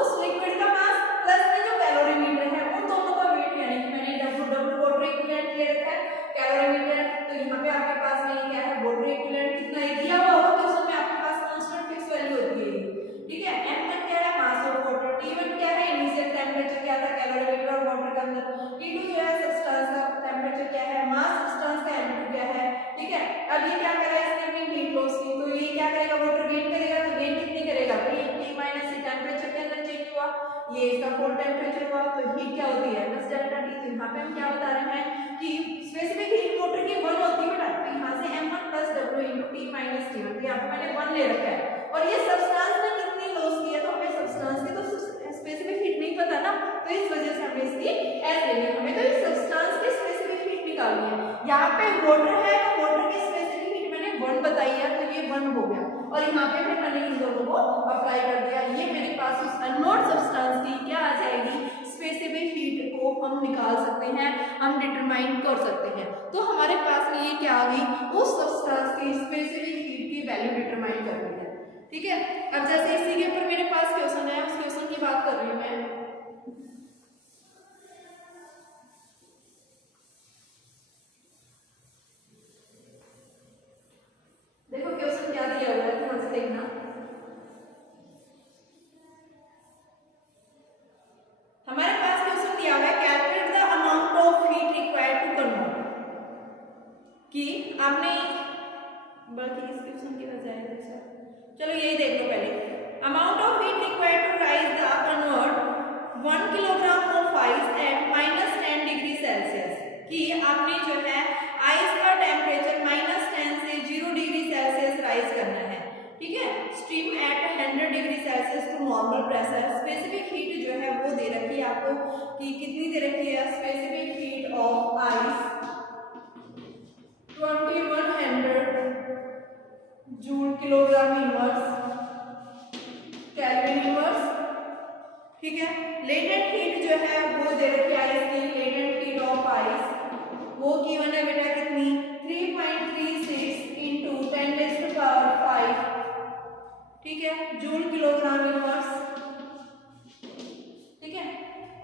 उस लिक्विड का मास प्लस में जो कैलोरीमीटर है उन दोनों का वेट, यानी कि मैंने W वाटर इक्विवेलेंट ले रखा है कैलोरीमीटर, तो यहाँ पे आपके पास में क्या है वाटर इक्विवेलेंट कितना है दिया हुआ होगा, तो उसमें आपके पास कांस्टेंट फिक्स वैल्यू होती है, ठीक है। m1 क्या है मास ऑफ वाटर, T1 क्या है इनिशियल टेम्परेचर क्या था कैलोरीमीटर और वाटर के अंदर, T2 जो है सब्सटेंस का टेम्परेचर क्या है मास सब्सटेंस का m2 क्या है, ठीक है। अब ये क्या कर रहा है इसने अपनी हीट लॉस की, तो ये क्या करेगा वाटर गेन करेगा, तो गेन कितनी करेगा T माइनस टेम्परेचर के अंदर चेंज हुआ, ये इसका फुल टेम्परेचर हुआ, तो हीट क्या होती है प्लस डेल्टा T, तो यहाँ पे हम क्या बता रहे हैं कि स्पेसिफिक हीट वाटर की 1 होती है बेटा, तो यहाँ से m1 plus w into T minus T1, तो यहाँ पे मैंने 1 ले रखा है, और ये सब्सटेंस ने कितनी लॉस की है, तो हमें सब्सटेंस की तो स्पेसिफिक हीट नहीं पता ना, तो इस वजह से हमें इसकी एस लेनी है, हमें तो इस सब्सटेंस की स्पेसिफिक हीट निकालनी है। यहाँ पे वाटर है तो वाटर की स्पेसिफिक हीट 1 हो गया और यहाँ पे भी मैंने इन दोनों को अप्लाई कर दिया। ये मेरे पास उस अननोन सब्सटेंस की क्या आ जाएगी, स्पेसिफिक हीट को हम निकाल सकते हैं, हम डिटरमाइन कर सकते हैं। तो हमारे पास में ये क्या आ गई, उस सब्सटेंस की स्पेसिफिक हीट की वैल्यू डिटरमाइन करनी है। ठीक है, अब जैसे इसी के ऊपर मेरे पास क्वेश्चन है, उस क्वेश्चन की बात कर रही हूँ मैं। देखो क्वेश्चन क्या दिया हुआ है, ध्यान से देखना। हमारे पास क्वेश्चन दिया हुआ है calculate the amount of heat required to convert, कि आपने बल्कि इस क्वेश्चन की बजाय चलो यही देख लो पहले। Amount of heat required to raise the convert 1 kilogram of ice at -10 degree Celsius, कि आपने जो है आइस का टेम्परेचर -10 से 0 डिग्री सेल्सियस राइज करना है। ठीक है, steam at 100 degree Celsius to normal pressure. Specific heat जो है वो दे रखी है आपको कि कितनी दे रखी है, specific heat of ice 2100 joule kilogram inverse kelvin inverse. ठीक है, लेटेंट हीट जो है वो दे रखी है आइस की, लेटेंट हीट ऑफ आइस वो गिवन है बेटा कितनी, 3.36 इंटू 10⁵। ठीक है, जूल किलोग्राम इनवर्स। ठीक है,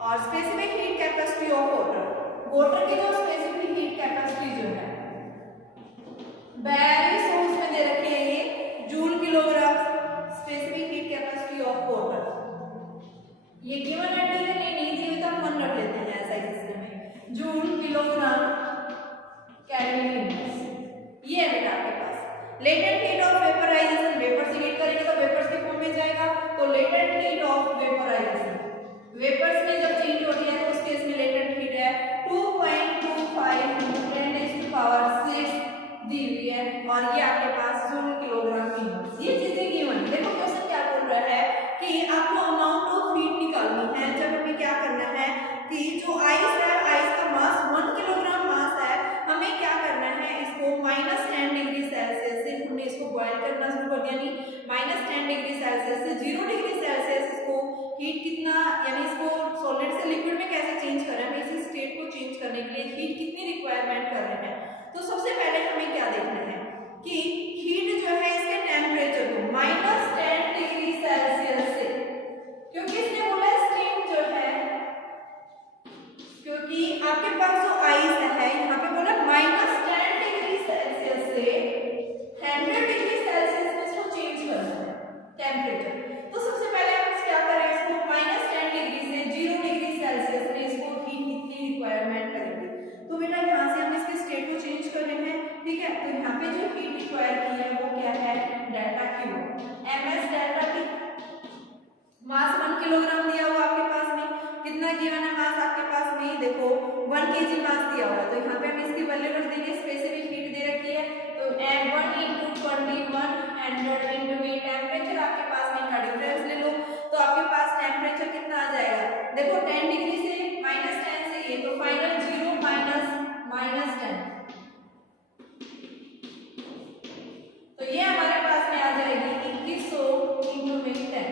और specific heat capacity of water, water की जो स्पेसिफिक हीट कैपेसिटी जो है वेरी सोर्स में दे रखी है ये joule kilogram, specific heat capacity of water. ये गिवन है, ये नहीं दी हुई तो हम 1 रख लेते हैं ऐसा ही सिस्टम में, जूल किलोग्राम केल्विन इनवर्स। ये है बेटा आपके पास। Latent heat of vaporisation, vapour से हीट करेंगे तो वेपर्स के फॉर्म में जाएगा, तो latent heat of vaporisation, vapours में जब चेंज होती है तो उस केस में लेटेंट हीट है 2.25 × 10⁶ दी हुई है, और ये आपके पास जूल किलोग्राम इनवर्स। ये चीजें गिवन। देखो क्वेश्चन क्या बोल रहा है कि आपको अमाउंट ऑफ हीट निकालनी है, जब हमें क्या करना है कि जो आइस है, आइस का मास 1 किलोग्राम मास है, हमें क्या करना है, इसको -10 डिग्री सेल्सियस से हमने इसको बॉयल करना शुरू कर दिया, यानी -10 डिग्री सेल्सियस से 0 डिग्री सेल्सियस इसको हीट कितना, यानी इसको सॉलिड से लिक्विड में कैसे चेंज कर रहे हैं, हमें इस स्टेट को चेंज करने के लिए हीट कितनी रिक्वायरमेंट कर रहे हैं। तो सबसे पहले हमें क्या देखना है कि हीट जो है इसके टेम्परेचर को -10 डिग्री सेल्सियस से, क्योंकि इसने बोला स्टीम जो है, क्योंकि आपके पास जो आइस है यहाँ पे बोला -10 डिग्री सेल्सियस से 100 डिग्री सेल्सियस में इसको चेंज करना है टेम्परेचर। तो सबसे पहले हम क्या करें, इसको -10 डिग्री से 0 डिग्री सेल्सियस में इसको हीट कितनी रिक्वायरमेंट करेंगे। तो बेटा यहाँ से हम इसके स्टेट को चेंज कर रहे हैं। ठीक है, तो यहाँ पे जो हीट रिक्वायर की है वो क्या है, delta Q, ms delta T. Mass 1 kilogram दिया हुआ आपके पास में, कितना गिवन है मास आपके पास में, देखो 1 kg मास दिया हुआ है, तो यहाँ पे हम इसकी वैल्यू रख देंगे, स्पेसिफिक हीट दे रखी है, तो 1 × 2100 इंटू में टेम्परेचर आपके पास में का डिफरेंस ले लो, तो आपके पास टेम्परेचर कितना आ जाएगा, देखो 10 डिग्री से -10 से ये, तो फाइनल 0 -10, तो ये हमारे पास में आ जाएगी 2100 इंटू में 10,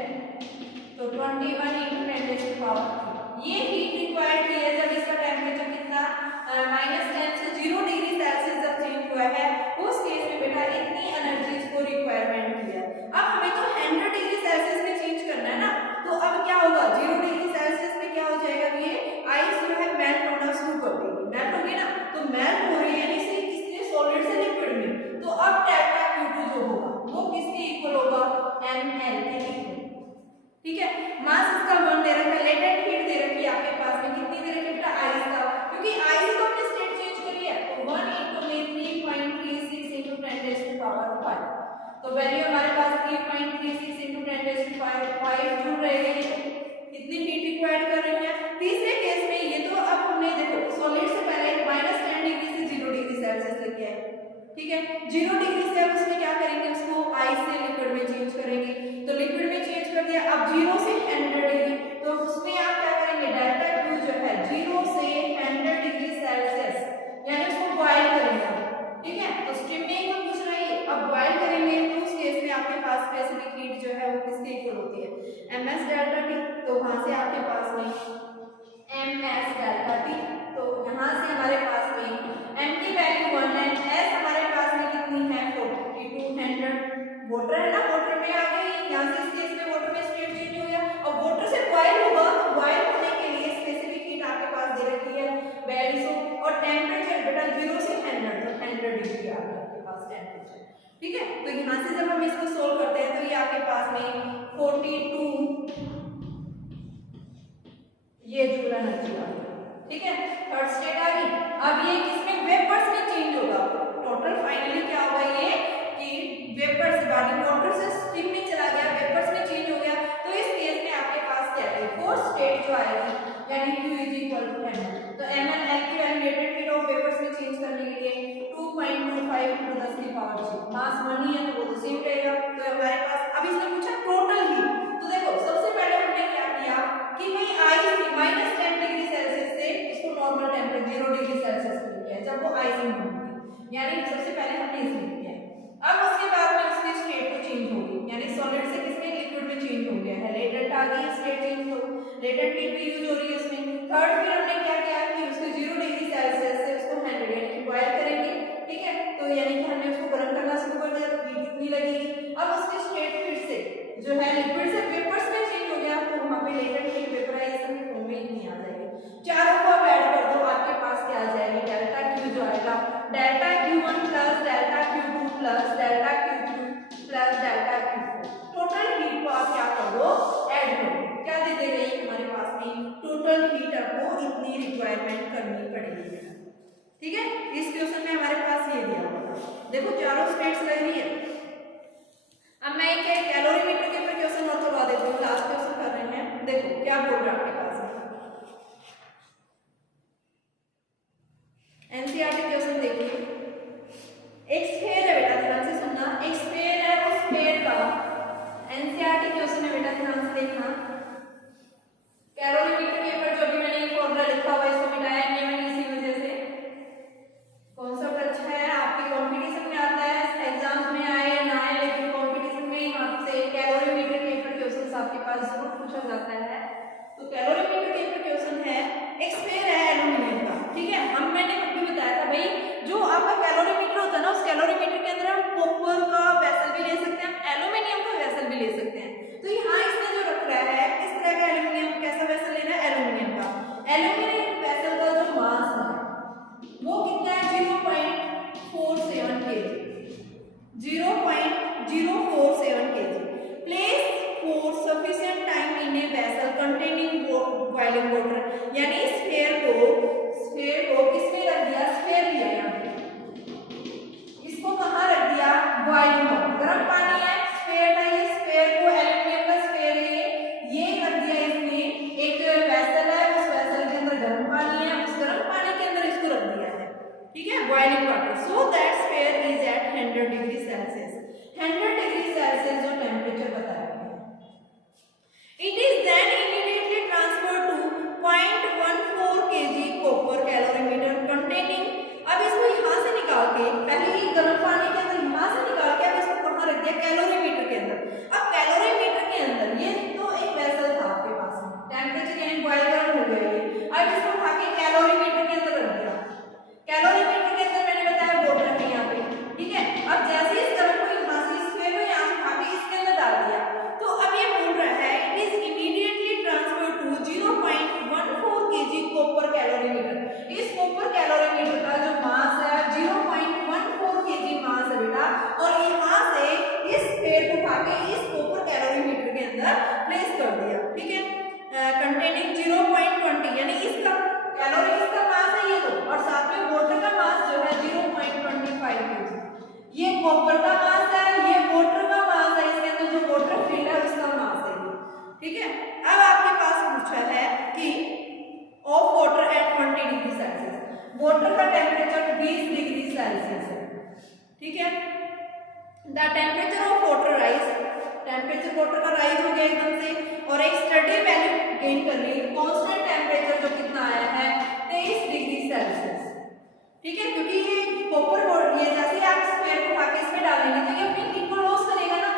तो 21 इंटू 10⁻3। ये हीट रिक्वायर्ड की है जब इसका टेम्परेचर कितना -10 से 0 डिग्री सेल्सियस जब चेंज हुआ है, उस केस में बेटा इतनी एनर्जी इसको रिक्वायरमेंट की है। अब हमें तो 100 डिग्री सेल्सियस में चेंज करना है ना, तो अब क्या होगा, 0 डिग्री सेल्सियस में क्या हो जाएगा, ये आइस जो है मेल्ट होना शुरू कर देगी, मेल्ट होगी ना, तो मेल्ट हो रही है यानी से किसने, सॉलिड से लिक्विड में, तो अब डेल्टा Q2 जो होगा वो किसके इक्वल होगा, ml के इक्वल। ठीक है, मास इसका 1 दे रखा है, लेटेंट हीट दे रखी है आपके पास में, कितनी दे रखी है बेटा, आइस का, क्योंकि आइस को हमने स्टेट चेंज करी है, तो 1 इंटू में 3.36 इंटू 10⁵, तो वैल्यू हमारे पास 3.36 इंटू 10⁵ जूल रहेगी। कितनी हीट रिक्वायर्ड कर रही है। तीसरे केस में ये तो अब हमने देखो सॉलिड से पहले -10 डिग्री से 0 डिग्री सेल्सियस लेके आए, ठीक है, 0 डिग्री से अब उसमें क्या करेंगे, उसको आइस से लिक्विड में चेंज करेंगे, तो लिक्विड में चेंज कर दिया, अब 0 से 100 डिग्री, तो उसमें आप क्या करेंगे, डेल्टा Q जो है 0 से 100 डिग्री सेल्सियस, यानी उसको बॉयल करेंगे, ठीक है, तो स्टीम में पूछ रही है, अब बॉयल करेंगे तो ये आ गया आपके पास टेम्परेचर। ठीक है, तो यहाँ से जब हम इसको सोल्व करते हैं तो ये आपके पास में 42 ये जूल एनर्जी आ गई। ठीक है, थर्ड स्टेट आ गई। अब ये किसमें वेपर्स में चेंज होगा, टोटल फाइनली क्या होगा ये कि वेपर्स बॉडी वाटर से स्टीम में चला गया, वेपर्स में चेंज हो गया। तो इस केस में आपके पास क्या है, फोर्थ स्टेट जो आएगी यानी Q = ml। तो ml L की value latent heat of vapours में चेंज करने के लिए 2.25 × 10⁻⁶ मास 1 ही है तो वो तो सेम रहेगा। तो हमारे पास अब इसने पूछा टोटल हीट। तो देखो सबसे पहले हमने क्या किया कि भाई आई -10 डिग्री सेल्सियस से इसको नॉर्मल टेंपरेचर 0 डिग्री सेल्सियस पे किया जब वो आइसिंग होगी, यानी सबसे पहले हमने इसे किया। अब उसके बाद में उसकी स्टेट तो चेंज होगी, यानी सॉलिड से किसमें लिक्विड में चेंज हो गया है, लेटेंट आ गई स्टेट चेंज, तो लेटेंट हीट भी यूज हो रही है इसमें। थर्ड फिर हमने क्या किया कि उसको 0 डिग्री सेल्सियस से उसको 100 यानी कि बॉयल करेंगे। ठीक है, तो यानी कि हमने उसको गर्म करना शुरू कर दिया, हीट इतनी लगेगी। अब उसकी स्टेट फिर से जो है लिक्विड से वेपर्स में चेंज हो गया, तो वहां पे लेटेंट हीट वेपराइजेशन की फॉर्म में इतनी आ जाएगी। चारों को अब ऐड कर दो, आपके पास क्या आ जाएगी, डेल्टा Q जो आएगा delta Q1 + delta Q2 + delta Q3 + delta Q4। Total heat को आप क्या कर दो, ऐड करो, क्या दे देगा ये हमारे पास में टोटल हीट आपको इतनी रिक्वायरमेंट करनी पड़ेगी। ठीक है, इस क्वेश्चन में हमारे पास ये दिया हुआ था, देखो चारों स्टेट्स लग रही है। अब मैं एक कैलोरीमीटर के ऊपर क्वेश्चन और करवा देती हूँ, लास्ट क्वेश्चन कर रहे हैं। देखो क्या बोल रहा है आपके पास एनसीईआरटी क्वेश्चन देखिए। एक स्फीयर है बेटा, ध्यान से सुनना, एक स्फीयर है, उस स्फीयर का एनसीईआरटी क्वेश्चन है बेटा, ध्यान से देखना। कैलोरीमीटर के ऊपर जो भी मैंने ये फॉर्मूला लिखा हुआ है इसको मिटाया नहीं है मैंने इसी वजह से। कॉन्सेप्ट अच्छा है, आपके कंपटीशन में आता है, एग्जाम में आए या ना आए, लेकिन कंपटीशन में आपसे कैलोरीमीटर के ऊपर क्वेश्चन आपके पास जरूर पूछा जाता है। तो कैलोरीमीटर के ऊपर क्वेश्चन है, एक स्फीयर है एल्यूमिनियम का। ठीक है, हम मैंने कभी बताया था भाई जो आपका कैलोरीमीटर होता है ना, उस कैलोरीमीटर के अंदर हम कॉपर का वेसल भी ले सकते हैं, हम एल्यूमिनियम का वेसल भी ले सकते हैं। तो यहाँ इसने जो रख रहा है किस तरह का एल्यूमिनियम, कैसा वेसल लेना है, एल्यूमिनियम का। एल्यूमिनियम वेसल का जो मास है वो कितना है, 0.47 kg, 0.047 kg। Place for sufficient time in a vessel containing boiling water, यानी स्फीयर को किसमें रख दिया, स्फीयर लिया यहाँ पे, इसको कहाँ रख दिया, बॉइलिंग वाटर, गर्म पानी है, स्फीयर है, ये स्फीयर को एल्यूमिनियम का स्फीयर है, ये रख दिया इसने, एक वेसल है, उस वेसल के अंदर गर्म पानी है, उस गर्म पानी के अंदर इसको रख दिया है। ठीक है, boiling water, so that sphere is at 100 degree Celsius. 100 degree Celsius जो टेम्परेचर बताया गया है, it is then immediately transferred to 0.14 kg copper calorimeter containing. अब इसको यहाँ से निकाल के, पहले ये गर्म पानी के अंदर यहाँ से निकाल के अब इसको कहाँ रख दिया, कैलोरीमीटर के अंदर। अब कैलोरीमीटर के अंदर ये तो एक वेसल था आपके पास में, टेम्परेचर यानी बॉइल गर्म हो गया ये, अब इसको उठा के कैलोरीमीटर के अंदर रख दिया। कैलोरीमीटर के अंदर मैंने बताया वाटर है यहाँ पे। ठीक है, अब जैसे इस गर्म को यहाँ से स्फीयर को यहाँ से उठा के इसके अंदर डाल दिया, तो अब ये बोल रहा है it is immediately transferred to 0.14 kg copper calorimeter. इस कॉपर कैलोरीमीटर का जो मास है 0.14 kg मास है बेटा, और यहाँ से इस स्फीयर को उठा के इस कॉपर कैलोरीमीटर के अंदर प्लेस कर दिया। ठीक है, कंटेनिंग 0.20 यानी इसका कैलोरी इसका मास है ये, तो और साथ में वाटर का मास जो है 0.25 kg। ये कॉपर का मास है, ये वाटर का मास है, इसके अंदर जो वाटर फिल है उसका मास है ये। ठीक है, अब आपके पास पूछा है कि of water at 20 degree Celsius, water का टेम्परेचर 20 डिग्री सेल्सियस है। ठीक है, the temperature of water rise, temperature water का राइज हो गया एकदम से, और एक स्टडी वैल्यू गेन कर ली, कांस्टेंट टेम्परेचर जो कितना आया है 23 डिग्री सेल्सियस। ठीक है, क्योंकि ये कॉपर बोर्ड, ये जैसे आप स्फीयर को उठा के इसमें डालेंगे तो ये अपनी हीट को लॉस करेगा ना,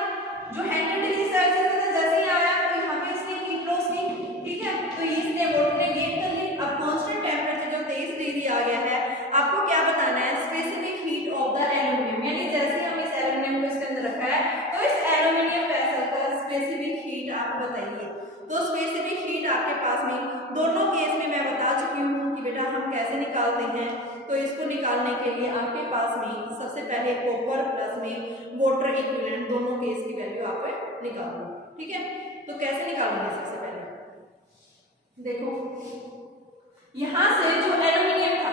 जो 100 डिग्री सेल्सियस से जैसे ही आया तो यहाँ पे इसने हीट लॉस की। ठीक है, तो इसने वाटर ने गेन कर ली। अब कांस्टेंट टेम्परेचर जो 23 डिग्री आ गया है, आपको क्या बताना है, specific heat of the aluminium, यानी जैसे हम इस एल्यूमिनियम को इसके अंदर रखा है तो इस एल्यूमिनियम वेसल का स्पेसिफिक हीट आप बताइए। तो स्पेसिफिक हीट आपके पास में दोनों केस में मैं बता चुकी हूँ कि बेटा हम कैसे निकालते हैं, तो इसको निकालने के लिए आपके पास में सबसे पहले कॉपर प्लस में वाटर इक्विवेलेंट दोनों केस की वैल्यू आप निकालो। ठीक है, तो कैसे निकालोगे? सबसे पहले देखो, यहां से जो एल्यूमिनियम था,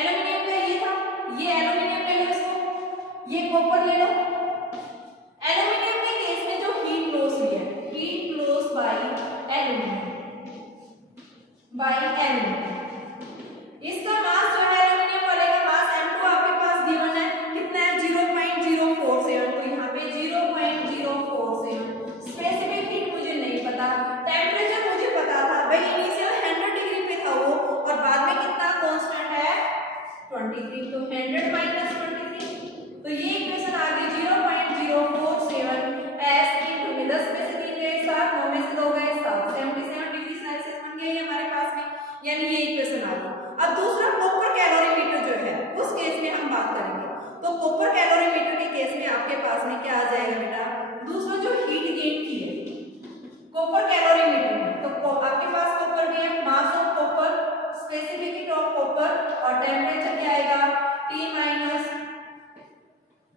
एल्यूमिनियम का ये था, ये एल्यूमिनियम ले लो, इसको ये कॉपर ले लो। एल्यूमिनियम के केस में जो हीट लॉस हुई है, हीट लॉस बाय एल्यूमिनियम, इसका मास जो है एल्यूमिनियम वाले का मास M2 आपके पास गिवन है, कितना है 0.047, तो यहाँ पे 0.047। स्पेसिफिक हीट मुझे नहीं पता, टेम्परेचर मुझे पता था भाई, इनिशियल 100 डिग्री पे था वो, और बाद में कितना कांस्टेंट है 23, तो 100 माइनस 23, तो ये इक्वेशन आ गई 0.047 S into 10 में से 3 गए 7, 9 में से 2 गए 7, 77 डिग्री सेल्सियस बन गया ये हमारे पास में, यानी ये इक्वेशन आ गई। अब दूसरा कॉपर कैलोरीमीटर जो है उस केस में हम बात करेंगे, तो कॉपर कैलोरीमीटर के केस में आपके पास में क्या आ जाएगा बेटा, दूसरा जो हीट गेन की है कॉपर कैलोरीमीटर में, तो आपके पास कॉपर भी है, mass of copper, specific heat of copper, और टेम्परेचर क्या आएगा T minus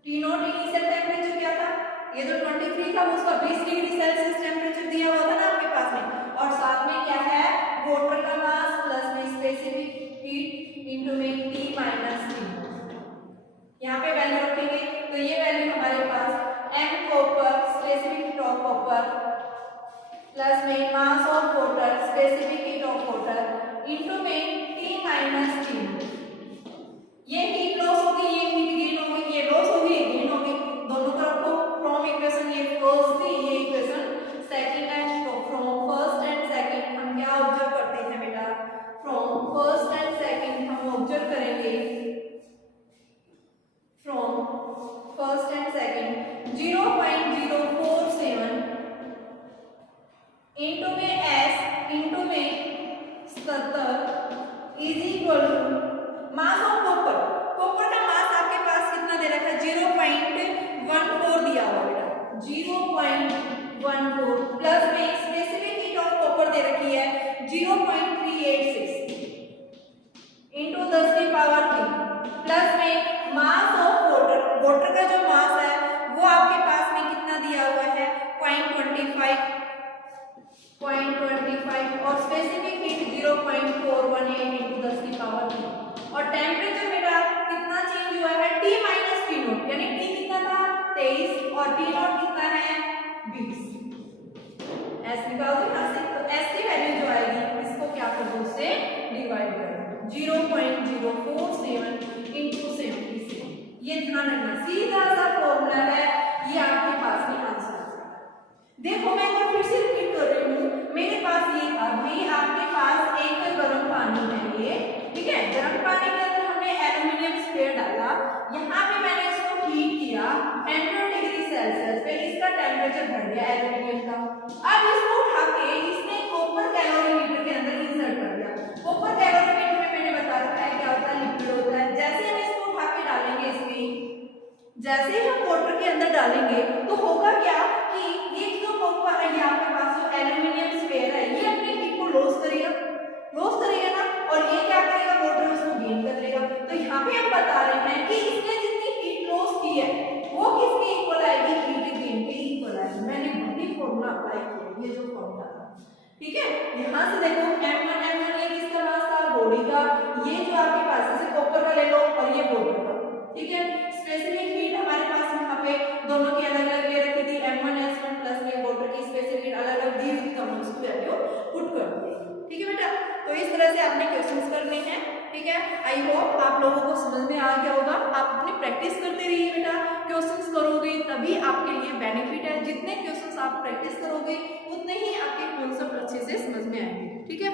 T not. Initial temperature क्या था, ये जो 23 था उसका 20 डिग्री सेल्सियस टेम्परेचर दिया हुआ था ना आपके पास में, और साथ में क्या है वाटर का मास प्लस में स्पेसिफिक हीट इनटू में T माइनस T, यहाँ पे वैल्यू रखेंगे, तो ये वैल्यू हमारे पास M copper specific heat of copper plus में mass of water specific heat of water into में T माइनस T, ये हीट लॉस होगी, ये हीट गेन होगी, ये लॉस होगी, ये गेन होगी, दोनों तरफ को फ्रॉम इक्वेशन, ये फर्स्ट थी, ये इक्वेशन सेकंड है, तो फ्रॉम फर्स्ट एंड सेकंड हम क्या ऑब्जर्व करते हैं बेटा, फ्रॉम फर्स्ट एंड सेकंड हम ऑब्जर्व करेंगे, from first and second 0.047 into में S इनटू में 77 is equal to mass of copper, copper का मास आपके पास कितना दे रखा है 0.14 दिया हुआ बेटा, 0.14 प्लस में स्पेसिफिक हीट ऑफ कॉपर दे रखी है 0.386 इनटू 10 की पावर 3 प्लस में मास ऑफ वाटर, वाटर का जो मास है वो आपके पास में कितना दिया हुआ है 0.25 और स्पेसिफिक हीट 0.418 इनटू 10 की पावर 3, और टेम्परेचर बेटा कितना चेंज हुआ है T माइनस T नॉट, यानी T कितना था 23 और T नॉट कितना है 20। S निकाल दो यहाँ से, तो S की वैल्यू जो आएगी इसको क्या कर दो, उससे डिवाइड कर दो 0.047 इनटू 76, ये ध्यान रखना, सीधा सा फॉर्मूला है, ये आपके पास में आंसर आ जाएगा। देखो मैं एक बार फिर से रिपीट कर रही हूँ, मेरे पास ये था भाई, आपके पास एक गर्म पानी है ये, ठीक है, गर्म पानी के अंदर हमने एल्यूमिनियम स्फीयर डाला, यहाँ पे मैंने इसको हीट किया 100 डिग्री सेल्सियस पे, इसका टेम्परेचर बढ़ गया एल्यूमिनियम का, अब इसको उठा के इसने कॉपर कैलोरीमीटर के अंदर इंसर्ट कर दिया। कॉपर कैलोरीमीटर में मैंने बता रखा है क्या होता है, लिक्विड होता है, जैसे हम इसको उठा के डालेंगे इसमें, जैसे ही हम वाटर के अंदर डालेंगे तो होगा क्या कि ये जो कॉपर है, ये आपके पास जो एल्यूमिनियम स्फीयर है, ये अपनी हीट को लॉस करेगा ना, और ये क्या करेगा, वाटर उसको गेन कर लेगा। तो यहाँ पे हम बता रहे हैं कि इसने जितनी हीट लॉस की है वो किसके इक्वल आएगी, हीट गेन के इक्वल आएगी। मैंने वही फॉर्मूला अप्लाई किया, ये जो फॉर्मूला था, ठीक है। यहाँ से देखो M1 ये किसका मास था, बॉडी का, ये जो आपके पास जैसे कॉपर का ले लो और ये वाटर का, ठीक है। स्पेसिफिक हीट हमारे पास यहाँ पे दोनों की अलग अलग ले रखी थी, M1 S1 प्लस में वाटर की स्पेसिफिक हीट अलग अलग दी हुई थी, तो हम उसकी वैल्यू पुट कर दिए, ठीक है बेटा। तो इस तरह से आपने क्वेश्चंस करने हैं, ठीक है। आई होप आप लोगों को समझ में आ गया होगा। आप अपनी प्रैक्टिस करते रहिए बेटा, क्वेश्चंस करोगे तभी आपके लिए बेनिफिट है, जितने क्वेश्चंस आप प्रैक्टिस करोगे उतने ही आपके कॉन्सेप्ट अच्छे से समझ में आएंगे, ठीक है।